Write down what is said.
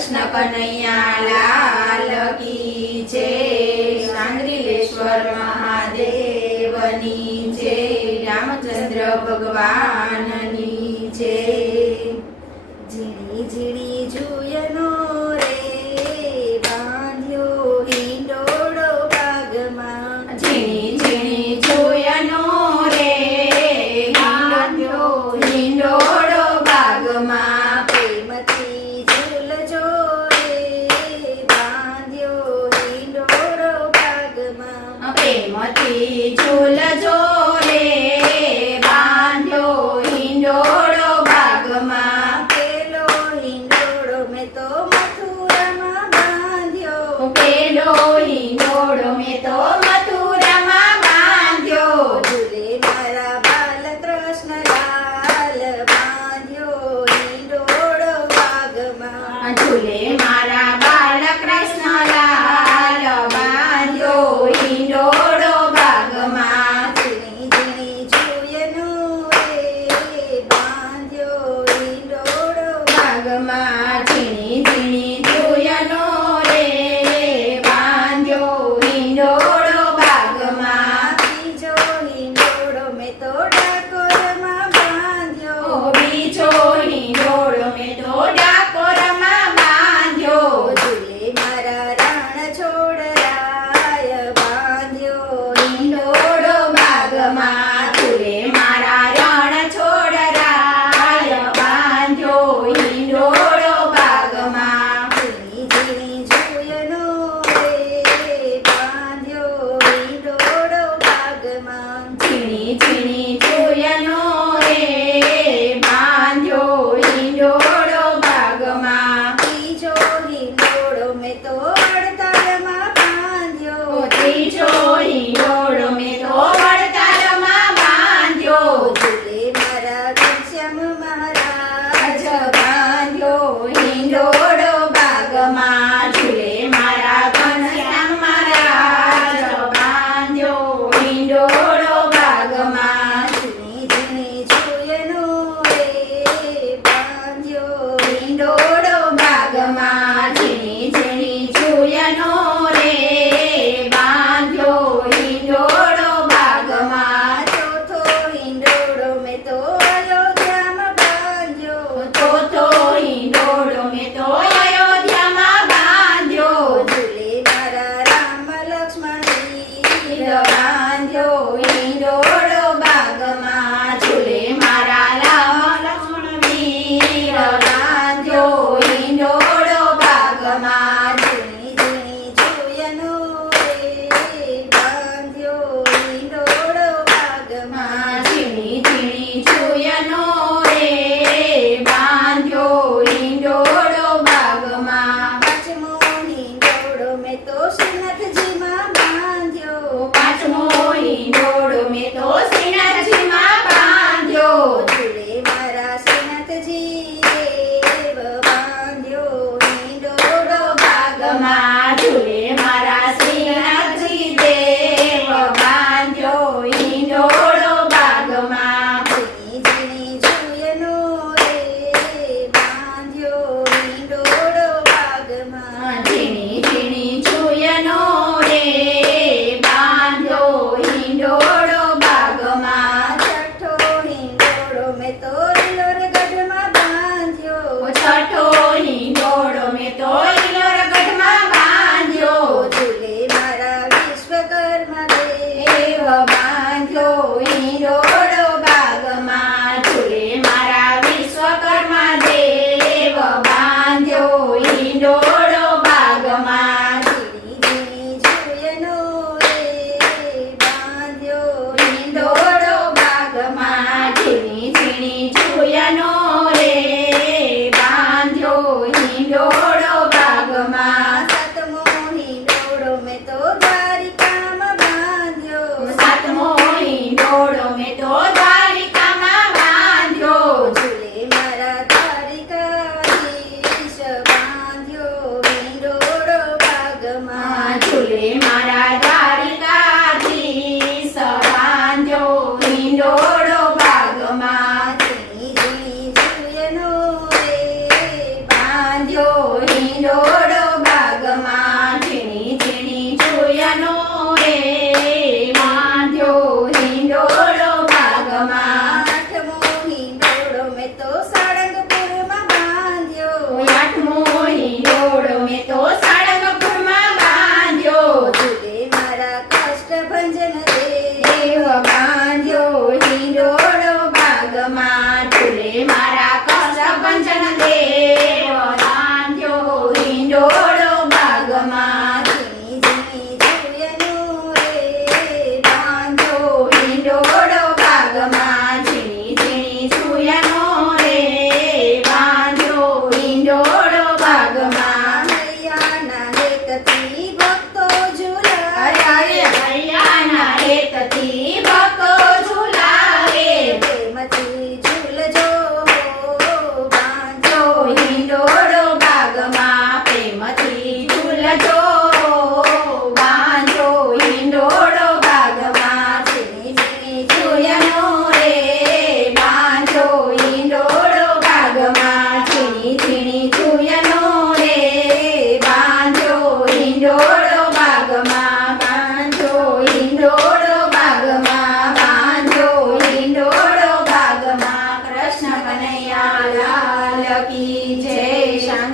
કૃષ્ણ કનૈયા લાલ કી જય. સાંદ્રીલેશ્વર મહાદેવની જય. રામચંદ્ર ભગવાનની જય. ઝીણી ઝીણી જુયનો રે બાંધ્યો હિંડોળો બાગમાં. ઝીણી ઝીણી જોયનો રે બાંધ્યો હિંડોળો બાગમાં. પ્રેમથી ઝૂલજો રે બાંધ્યો હિંડોળો બાગમાં. પ્રેમથી ઝૂલજો રે બાંધ્યો હિંડોળો બાગમાં. પેલો હિંડોળો મેં તો મથુરામાં બાંધ્યો. પેલો હિંડોળો મેં તો મથુરામાં બાંધ્યો. ઝૂલે મારા બાલકૃષ્ણ લાલ બાંધ્યો હિંડોળો બાગમાં. ઝૂલે મારા બાલકૃષ્ણ લાલ બાંધ્યો હિંડોળો બાગમાં. ઝીણી ઝીણી જુયનો રે બાંધ્યો હિંડોળો બાગમાં. ઝીણી ઝીણી જોયનો રે બાંધ્યો હિંડોળો બાગમાં. બીજો હિંડોળો મેં તો ડાકોરમાં બાંધ્યો. બીજો હિંડોળો મેં તો ડાકોરમાં બાંધ્યો. ઝૂલે મારા રણ છોડરાય બાંધ્યો હિંડોળો બાગમાં. ઝૂલે મારા રણ છોડરાય બાંધ્યો હિંડોળો બાગમાં. ઝીણી ઝીણી જુયનો રે બાંધ્યો હિંડોળો બાગમાં. ઝીણી ઝીણી જોયનો રે બાંધ્યો હિંડોળો બાગમાં. ત્રીજો હિંડોળો મેં તો વડતાલમાં બાંધ્યો. ત્રીજો હિંડોળો મેં તો વડતાલમાં બાંધ્યો. ઝૂલે મારા ઘનશ્યામ મહારાજ બાંધ્યો હિંડોળો બાગમાં. ઝૂલે મારા ઘનશ્યામ મહારાજ બાંધ્યો હિંડોળો બાગમાં. ઝીણી ઝીણી જુયનો રે બાંધ્યો હિંડોળો બાગમાં. ઝીણી ઝીણી જોયનો રે બાંધ્યો હિંડોળો બાગમાં. ચોથો હિંડોળો મેં તો અયોધ્યામાં બાંધ્યો. ચોથો હિંડોળો મેં તો અયોધ્યામાં બાંધ્યો. ઝૂલે મારા રામ લક્ષ્મણ વીર બાંધ્યો હિંડોળો બાગમાં. ઝૂલે મારા રામ લક્ષ્મણ વીર બાંધ્યો હિંડોળો બાગમાં. ઝીણી ઝીણી જુયનો રે બાંધ્યો હિંડોળો બાગમાં. ઝીણી ઝીણી જોયનો રે બાંધ્યો હિંડોળો બાગમાં. પાંચમો હિંડોળો મેં તો શ્રીનાથજીમાં બાંધ્યો. પાંચમો હિંડોળો મેં તો શ્રીનાથજીમાં બાંધ્યો. ઝૂલે મારા શ્રીનાથજી દેવ બાંધ્યો હિંડોળો બાગમાં. ઝૂલે મારા શ્રીનાથજી દેવ બાંધ્યો હિંડોળો બાગમાં. ઝીણી ઝીણી જુયનો રે બાંધ્યો હિંડોળો બાગમાં. ઝીણી ઝીણી જોયનો રે બાંધ્યો હિંડોળો બાગમાં. છઠ્ઠો હિંડોળો મેં તો ઇલોરગઢમાં બાંધ્યો. છઠ્ઠો હિંડોળો મેં તો ઇલોરગઢમાં બાંધ્યો. ઝૂલે મારા વિશ્વકર્મા દેવ દેવ બાંધ્યો હિંડોળો બાગમાં. ઝૂલે મારા વિશ્વકર્મા દેવ બાંધ્યો હિંડોળો બાગમાં. ઝીણી ઝીણી જુયનો રે બાંધ્યો હિંડોળો બાગમાં. ઝીણી ઝીણી જોયનો રે બાંધ્યો હિંડોળો બાગમાં. સાતમો હિંડોળો મેં તો દ્વારિકામાં બાંધ્યો. સાતમો હિંડોળો મેં તો દ્વારિકામાં બાંધ્યો. ઝૂલે મારા દ્વારિકાધીશ બાંધ્યો હિંડોળો બાગમાં. ઝૂલે મારા